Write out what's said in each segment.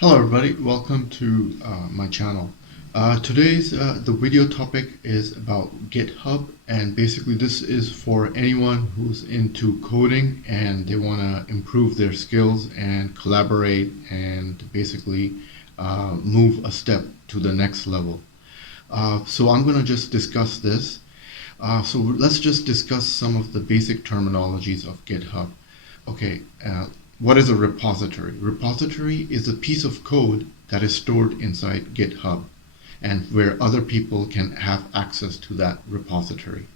Hello everybody, welcome to my channel. Today's the video topic is about GitHub, and basically this is for anyone who's into coding and they want to improve their skills and collaborate and basically move a step to the next level. So I'm going to just discuss this. So let's just discuss some of the basic terminologies of GitHub. Okay. What is a repository? Repository is a piece of code that is stored inside GitHub and where other people can have access to that repository.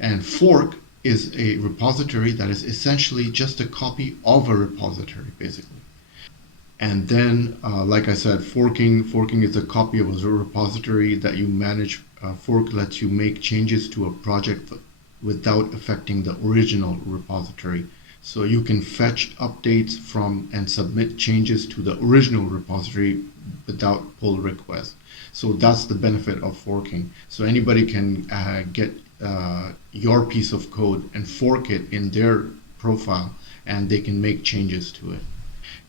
And fork is a repository that is essentially just a copy of a repository, basically. And then, like I said, forking is a copy of a repository that you manage. Fork lets you make changes to a project without affecting the original repository. So you can fetch updates from and submit changes to the original repository without pull request. So that's the benefit of forking. So anybody can get your piece of code and fork it in their profile, and they can make changes to it.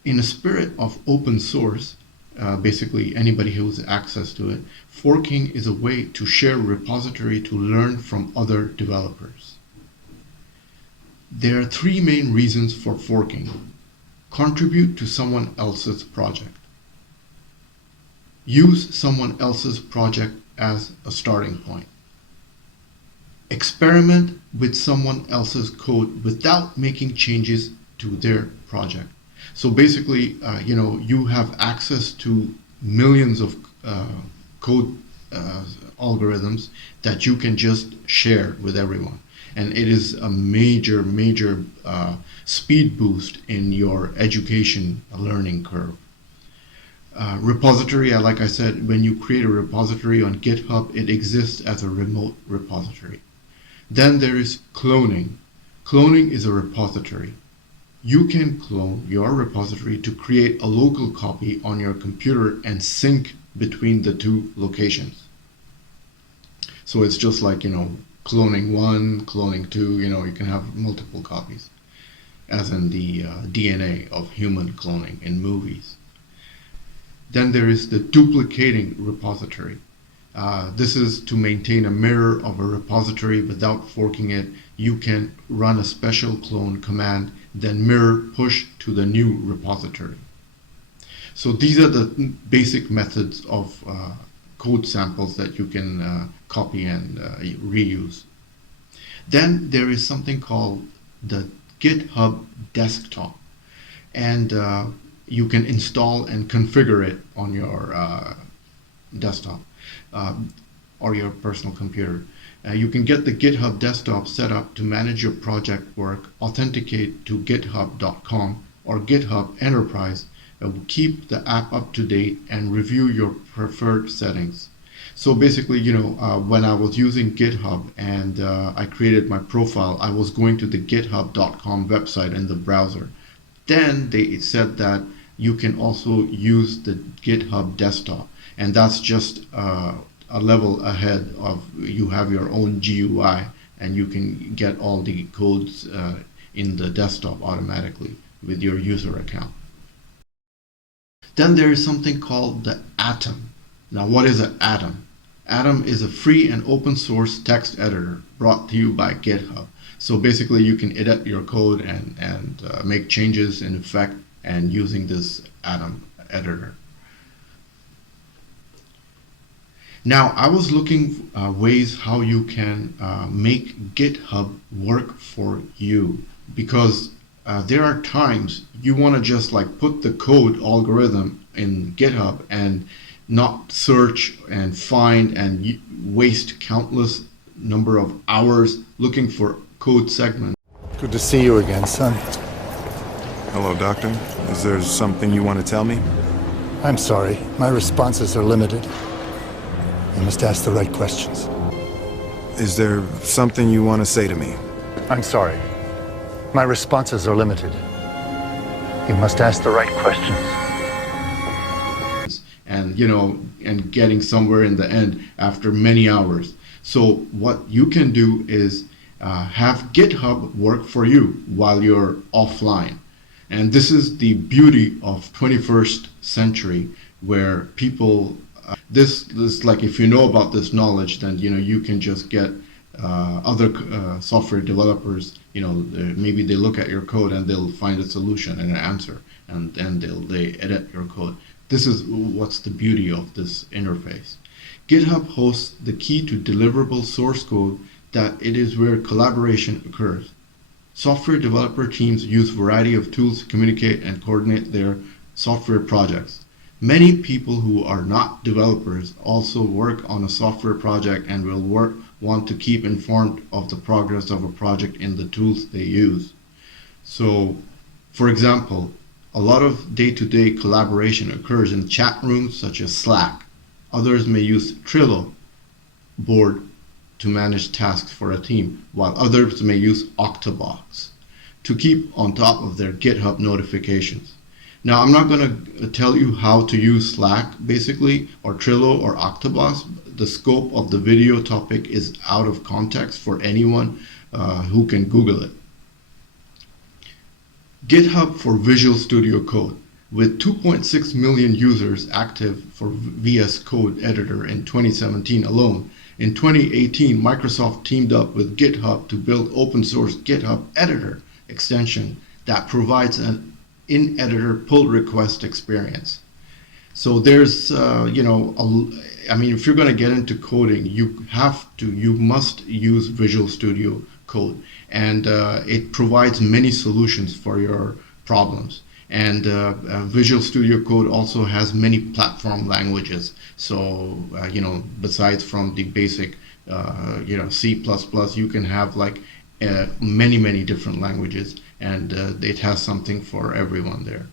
In a spirit of open source, basically anybody who has access to it, forking is a way to share a repository to learn from other developers. There are three main reasons for forking. Contribute to someone else's project. Use someone else's project as a starting point. Experiment with someone else's code without making changes to their project. So basically, you have access to millions of code algorithms that you can just share with everyone. And it is a major speed boost in your education learning curve. Repository, like I said, when you create a repository on GitHub, it exists as a remote repository. Then there is cloning. Cloning is a repository. You can clone your repository to create a local copy on your computer and sync between the two locations. So it's just like, cloning 1, cloning 2, you can have multiple copies, as in the DNA of human cloning in movies. Then there is the duplicating repository. This is to maintain a mirror of a repository without forking it. You can run a special clone command, then mirror push to the new repository. So these are the basic methods of code samples that you can copy and reuse. Then there is something called the GitHub desktop, and you can install and configure it on your desktop or your personal computer. You can get the GitHub desktop set up to manage your project work, authenticate to github.com or GitHub Enterprise. Keep the app up to date and review your preferred settings. So basically, when I was using GitHub and I created my profile, I was going to the github.com website in the browser. Then they said that you can also use the GitHub desktop, and that's just a level ahead of, you have your own GUI and you can get all the codes in the desktop automatically with your user account. Then there is something called the Atom. Now, what is an Atom? Atom is a free and open source text editor brought to you by GitHub. So basically you can edit your code and make changes in effect and using this Atom editor. Now, I was looking ways how you can make GitHub work for you, because there are times you want to just put the code algorithm in GitHub and not search and find and waste countless number of hours looking for code segments. Good to see you again, son. Hello, Doctor. Is there something you want to tell me? I'm sorry. My responses are limited. You must ask the right questions. Is there something you want to say to me? I'm sorry. My responses are limited. You must ask the right questions. And, and getting somewhere in the end after many hours. So what you can do is have GitHub work for you while you're offline. And this is the beauty of 21st century, where people, this like, if you know about this knowledge, then you can just get other software developers, maybe they look at your code and they'll find a solution and an answer, and then they edit your code. This is what's the beauty of this interface. GitHub hosts the key to deliverable source code, that it is where collaboration occurs. Software developer teams use a variety of tools to communicate and coordinate their software projects. Many people who are not developers also work on a software project and will want to keep informed of the progress of a project in the tools they use. So, for example, a lot of day-to-day collaboration occurs in chat rooms such as Slack. Others may use Trello board to manage tasks for a team, while others may use Octobox to keep on top of their GitHub notifications. Now, I'm not going to tell you how to use Slack, basically, or Trello or Octobox. The scope of the video topic is out of context for anyone who can Google it. GitHub for Visual Studio Code. With 2.6 million users active for VS Code Editor in 2017 alone, in 2018, Microsoft teamed up with GitHub to build open source GitHub Editor extension that provides an in-editor pull request experience. So there's, if you're going to get into coding, you must use Visual Studio Code, and it provides many solutions for your problems. And Visual Studio Code also has many platform languages. So, besides from the basic, C++, you can have like many different languages, and it has something for everyone there.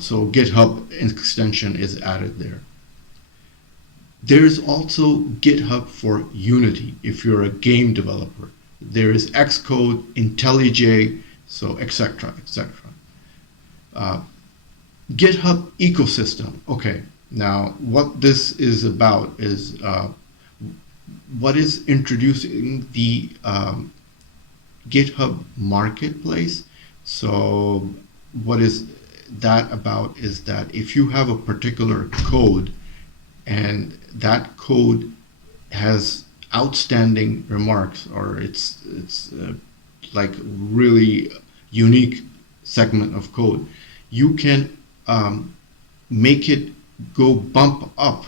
So GitHub extension is added there. There's also GitHub for Unity if you're a game developer. There is Xcode, IntelliJ, so etc. GitHub ecosystem. Okay, now what this is about is what is introducing the GitHub marketplace. So what is that about is that if you have a particular code and that code has outstanding remarks, or it's like really unique segment of code, you can make it go bump up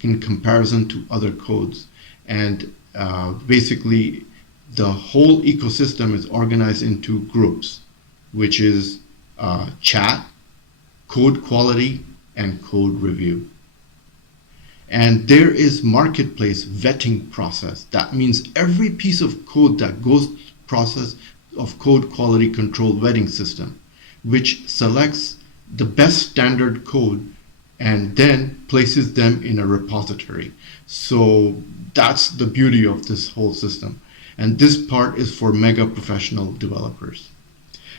in comparison to other codes. And basically the whole ecosystem is organized into groups, which is chat, code quality, and code review. And there is marketplace vetting process. That means every piece of code that goes process of code quality control vetting system, which selects the best standard code and then places them in a repository. So that's the beauty of this whole system. And this part is for mega professional developers.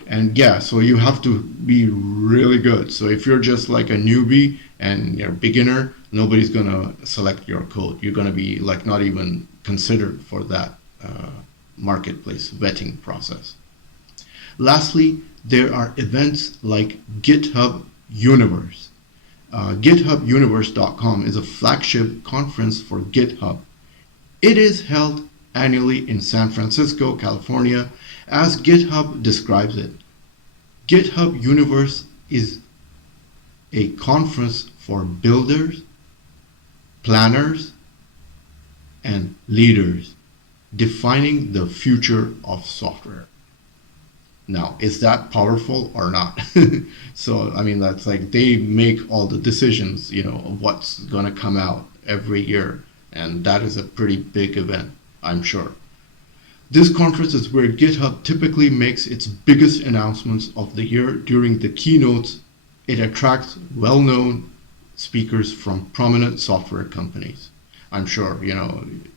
And yeah, so you have to be really good. So if you're just like a newbie and you're a beginner, nobody's gonna select your code. You're gonna be like not even considered for that marketplace vetting process. Lastly, there are events like GitHub Universe. GitHubUniverse.com is a flagship conference for GitHub. It is held annually in San Francisco, California, as GitHub describes it. GitHub Universe is a conference for builders, planners, and leaders, defining the future of software. Now, is that powerful or not? So, I mean, that's like they make all the decisions, of what's going to come out every year. And that is a pretty big event, I'm sure. This conference is where GitHub typically makes its biggest announcements of the year. During the keynotes, it attracts well-known speakers from prominent software companies. I'm sure,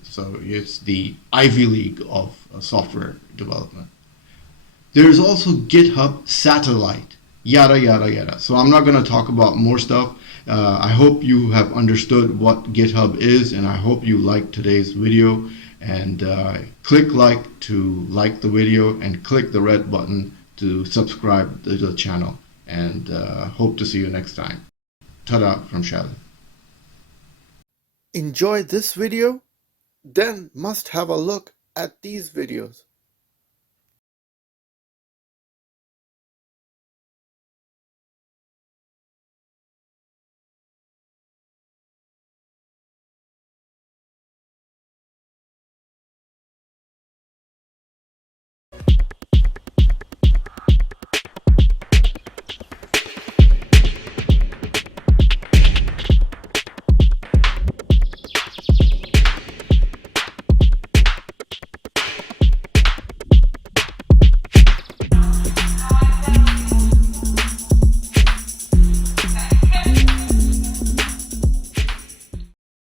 so it's the Ivy League of software development. There's also GitHub Satellite, yada, yada, yada. So I'm not going to talk about more stuff. I hope you have understood what GitHub is, and I hope you liked today's video. And click like to like the video, and click the red button to subscribe to the channel, and hope to see you next time. Ta-da from Shell. Enjoy this video? Then must have a look at these videos.